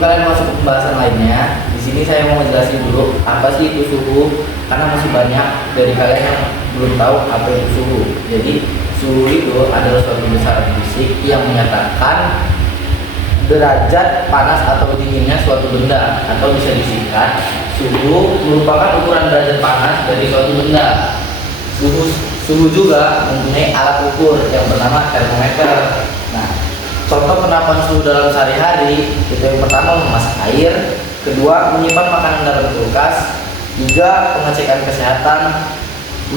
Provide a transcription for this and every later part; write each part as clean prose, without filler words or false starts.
kalian masuk ke pembahasan lainnya, di sini saya mau menjelaskan dulu apa sih itu suhu, karena masih banyak dari kalian yang belum tahu apa itu suhu. Jadi suhu itu adalah suatu besaran fisik yang menyatakan derajat panas atau dinginnya suatu benda, atau bisa disingkat suhu merupakan ukuran derajat panas dari suatu benda. Suhu juga mempunyai alat ukur yang bernama termometer. Nah, contoh penerapan suhu dalam sehari-hari itu yang pertama memasak air, kedua menyimpan makanan dalam kulkas, tiga pengecekan kesehatan,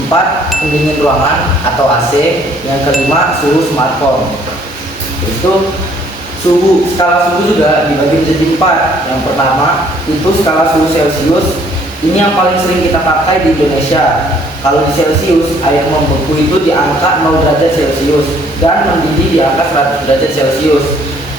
empat pendingin ruangan atau AC, yang kelima suhu smartphone. Itu skala suhu juga dibagi menjadi empat. Yang pertama itu skala suhu Celcius. Ini yang paling sering kita pakai di Indonesia. Kalau di Celcius, air membeku itu di angka 0 derajat Celcius dan mendidih di angka 100 derajat Celcius.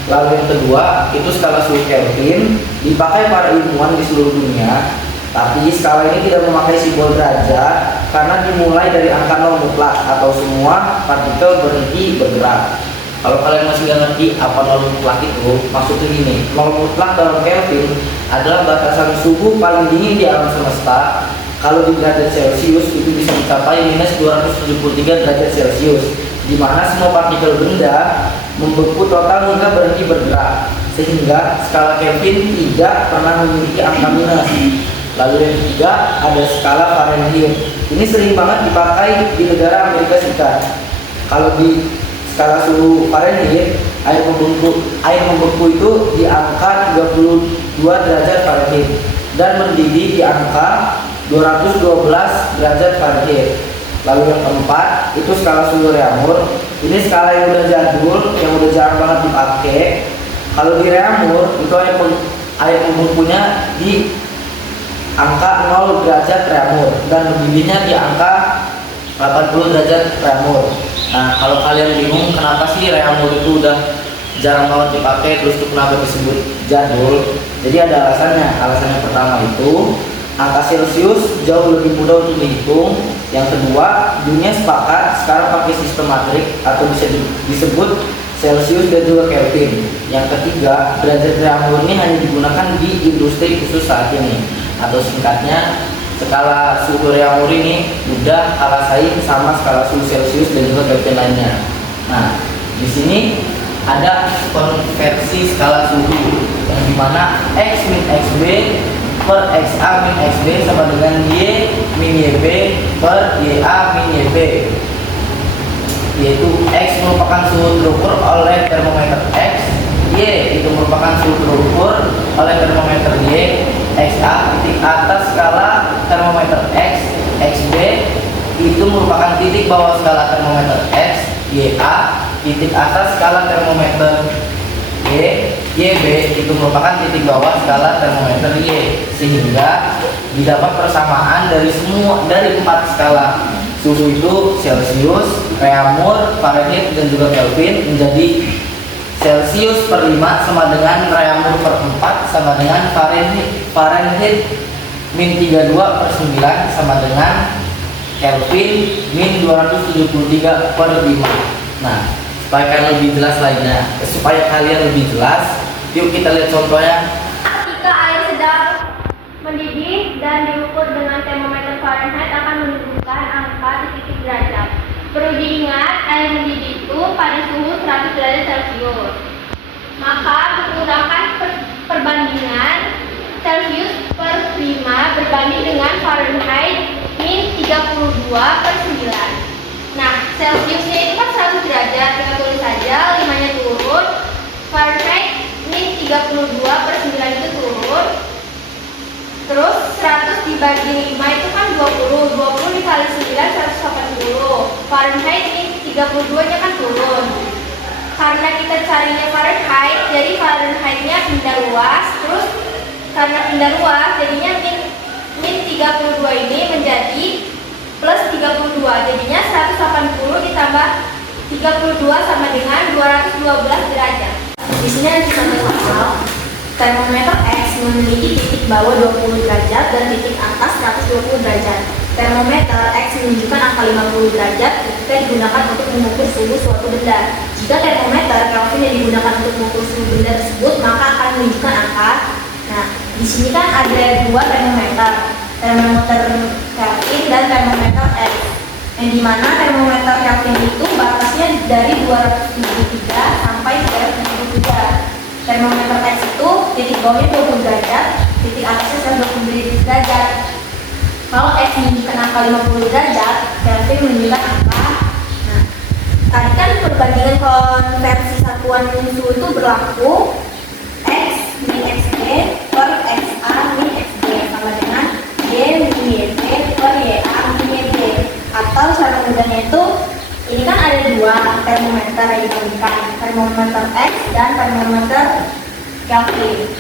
Lalu yang kedua itu skala suhu Kelvin, dipakai para ilmuwan di seluruh dunia. Tapi skala ini tidak memakai simbol derajat karena dimulai dari angka 0 mutlak atau semua partikel berhenti bergerak. Kalau kalian masih nggak ngerti apa 0 mutlak itu, maksudnya gini, 0 mutlak dalam Kelvin adalah batasan suhu paling dingin di alam semesta. Kalau di derajat Celcius itu bisa mencapai minus 273 derajat Celcius, di mana semua partikel benda membeku total hingga berhenti bergerak, sehingga skala Kelvin tidak pernah memiliki angka minus. Lalu yang ketiga ada skala Fahrenheit. Ini sering banget dipakai di negara Amerika Serikat. Kalau di skala suhu Fahrenheit, air membeku itu di angka 32 derajat Fahrenheit dan mendidih di angka 212 derajat Fahrenheit. Lalu yang keempat itu skala suhu Reaumur. Ini skala yang udah jadul, yang udah jarang banget dipakai. Kalau di Reaumur itu air membekunya di angka 0 derajat Reaumur dan mendidihnya di angka 80 derajat Reaumur. Nah, kalau kalian bingung kenapa sih Reaumur itu udah jarang banget dipakai, terus itu kenapa disebut jadul, jadi ada alasannya. Alasannya pertama itu angka Celcius jauh lebih mudah untuk dihitung. Yang kedua, dunia sepakat sekarang pakai sistem matrik atau bisa disebut Celcius dan juga Kelvin. Yang ketiga, derajat Reaumur ini hanya digunakan di industri khusus saat ini, atau singkatnya skala suhu Reaumur ini udah kalah saing sama skala suhu Celcius dan juga Kelvin lainnya. Nah, di sini ada konversi skala suhu yang dimana X min XB per XA min XB sama dengan Y min YB per YA min YB, yaitu X merupakan suhu terukur oleh termometer X, Y itu merupakan suhu terukur oleh termometer Y, XA titik atas skala termometer X, XB itu merupakan titik bawah skala termometer X, YA titik atas skala termometer Y, YB itu merupakan titik bawah skala termometer Y, sehingga didapat persamaan dari empat skala suhu itu Celcius, Reaumur, Fahrenheit dan juga Kelvin menjadi Celcius per 5 sama dengan Reaumur per 4 sama dengan Fahrenheit min 32 per 9 sama dengan Kelvin min 273 per 5. Nah, supaya kalian lebih jelas, yuk kita lihat contohnya. Ketika air sedang mendidih dan diukur dengan termometer Fahrenheit akan menunjukkan angka di titik derajat. Perlu diingat, air mendidih itu pada suhu 100 derajat Celcius. Maka menggunakan perbandingan Celcius per 5 berbanding dengan Fahrenheit min 32 per 9. Nah, Celciusnya itu kan 100 derajat, kita tulis saja 5-nya turun. Fahrenheit min 32 per 9 itu turun. Terus 100 dibagi 5 itu kan 20 dikali 9 180. Fahrenheit min 32 nya kan turun. Karena kita carinya Fahrenheit, jadi Fahrenheit-nya pindah luas. Terus karena pindah luas, jadinya min 32 ini menjadi plus 32, jadinya 180 ditambah 32 sama dengan 212 derajat. Di sini ada contoh soal. Termometer X memiliki titik bawah 20 derajat dan titik atas 120 derajat. Termometer X menunjukkan angka 50 derajat ketika digunakan untuk mengukur suhu suatu benda. Jika termometer Kelvin yang digunakan untuk mengukur suhu benda tersebut, maka akan menunjukkan angka. Nah, di sini kan ada dua termometer Kelvin dan termometer X. Yang dimana termometer Kelvin itu batasnya dari 273 sampai 373. Termometer X itu titik bawahnya 20 derajat, titik atasnya 120 derajat. Kalau X menunjukkan angka 50 derajat, Kelvin menunjukkan angka. Nah, tadi kan perbandingan konversi satuan suhu itu berlaku X min XG per XA min XG sama dengan Y min YT per YA min YB. Atau cara mudahnya itu, ini kan ada dua termometer yang dibandingkan, termometer X dan termometer Kelvin.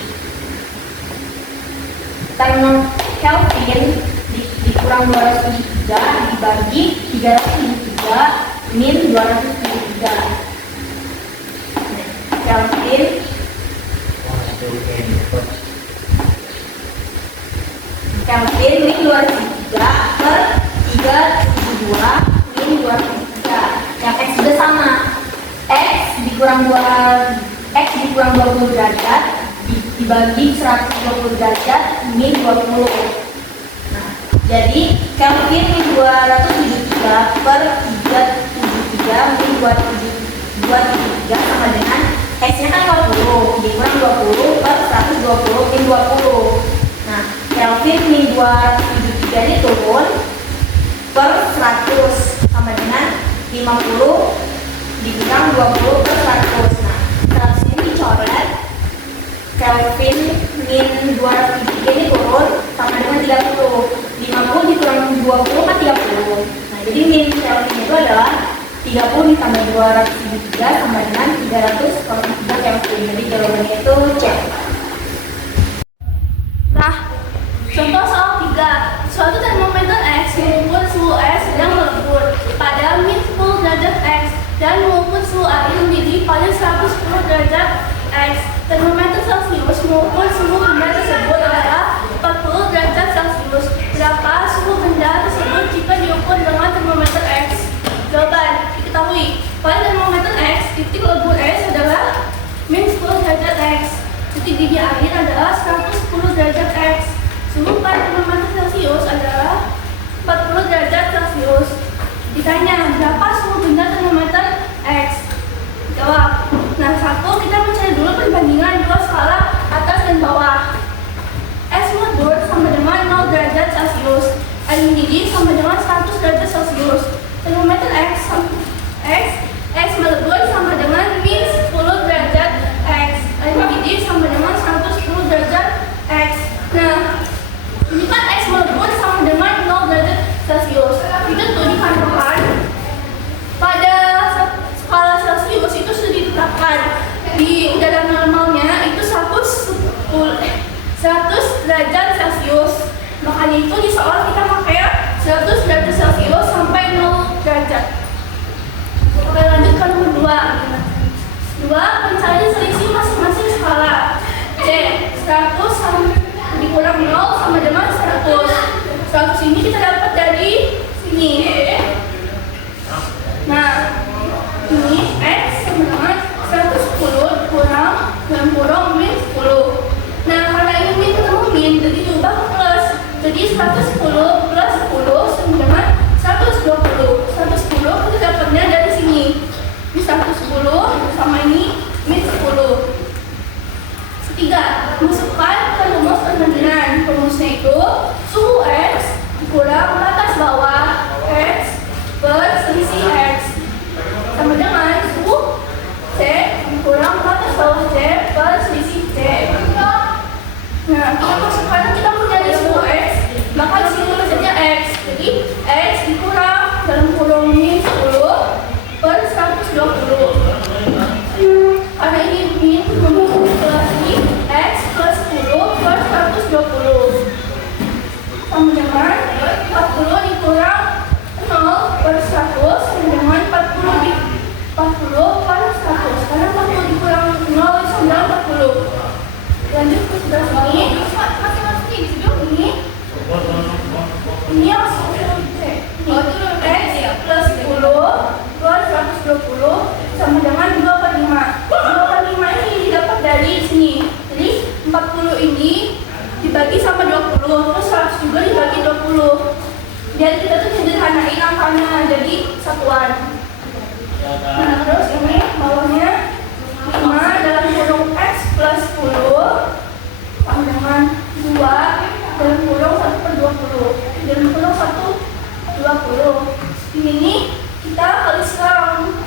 Kelvin dikurang 273 dibagi 373 min 273. Kelvin min 273 per 372 min 273. Yang X juga sama. X dikurang 20 derajat dibagi 120 derajat min 20. Nah, jadi Kelvin min 273 per 373 min 273 sama dengan X-nya kan 20 dikurang 20 per 120 min 20. Nah, Kelvin min 273 ini turun per 100 sama dengan 50 dikurang 20 per 100. Nah, 100 ini dicoret. Kelvin min 273 ini turun sama dengan 30. 50 dikurang 20 kan 30. Nah, jadi min Kelvin itu adalah 30 ditambah 273 sama dengan 343 Kelvin. Jadi jawabannya itu C. Nah, contoh soal 3. Suatu termometer X mengukur suhu air sedang melebur pada min 10 derajat X dan mengukur suhu air mendidih pada 110 derajat X. Termometer Celcius mengukur suhu benda tersebut adalah 40 derajat Celcius. Berapa suhu benda tersebut jika diukur dengan termometer X? Jawaban diketahui. Pada termometer X, titik lebur air adalah min 10 derajat X. Titik didih air adalah 110 derajat X. Suhu pada termometer Celcius adalah 40 derajat Celcius. Ditanya, berapa suhu benda termometer X? Jawab. Nah, satu, kita mencari dulu perbandingan dua skala atas dan bawah. S melebur sama dengan 0 derajat Celcius. Air mendidih sama dengan 100 derajat Celcius. Termometer X melebur sama dengan min 10 derajat X. Air mendidih sama dengan 110 derajat X. Nah, ini kan X melebur sama dengan 0 derajat Celcius. Itu tuh dikatakan pada skala Celcius itu sudah ditetapkan di udara normalnya itu 100 derajat Celcius. Makanya itu di soal kita pakai 100 derajat Celcius sampai 0 derajat. Oke, lanjut ke nomor 2. Mencari selisih masing-masing skala. C. 100 dikurang 0 sama dengan 100. 100 ini kita dapat dari sini. Nah, ini X sama dengan 110 kurang 60 min 10. Nah, karena ini min ketemu min, jadi diubah ke plus. Jadi 110 plus 10 sama dengan 120. 110 kita dapatnya dari sini. Ini 110 sama ini min 10. Ketiga, masukkan ke rumus perbandingan. Rumusnya itu suhu X kurang batas bawah X biar kita tuh sederhanain angkanya jadi satuan. Nah, terus ini bawahnya 5 dalam kurung X plus 10 panjangan 2 dalam kurung 1/20 dalam kurung 1/20. Ini kita kali sekarang.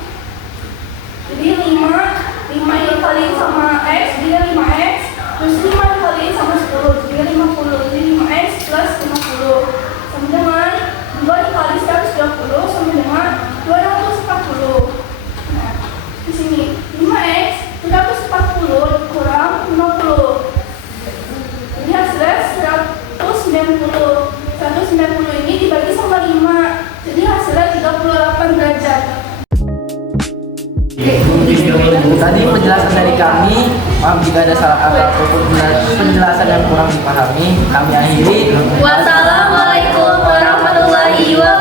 Jadi 5 dikaliin sama X dia 5X, terus 5 dikaliin sama 10 dia 50. Jadi 5X plus 50 sama dengan 2 dikali 120 sama dengan 240. Nah, di sini 5X 140 kurang 50. Jadi hasilnya 190. 190 ini dibagi sama 5. Jadi hasilnya 38 derajat. Tadi penjelasan dari kami. Maaf jika ada salah kata ataupun penjelasan yang kurang dipahami. Kami akhiri. Wassalamualaikum warahmatullahi wabarakatuh.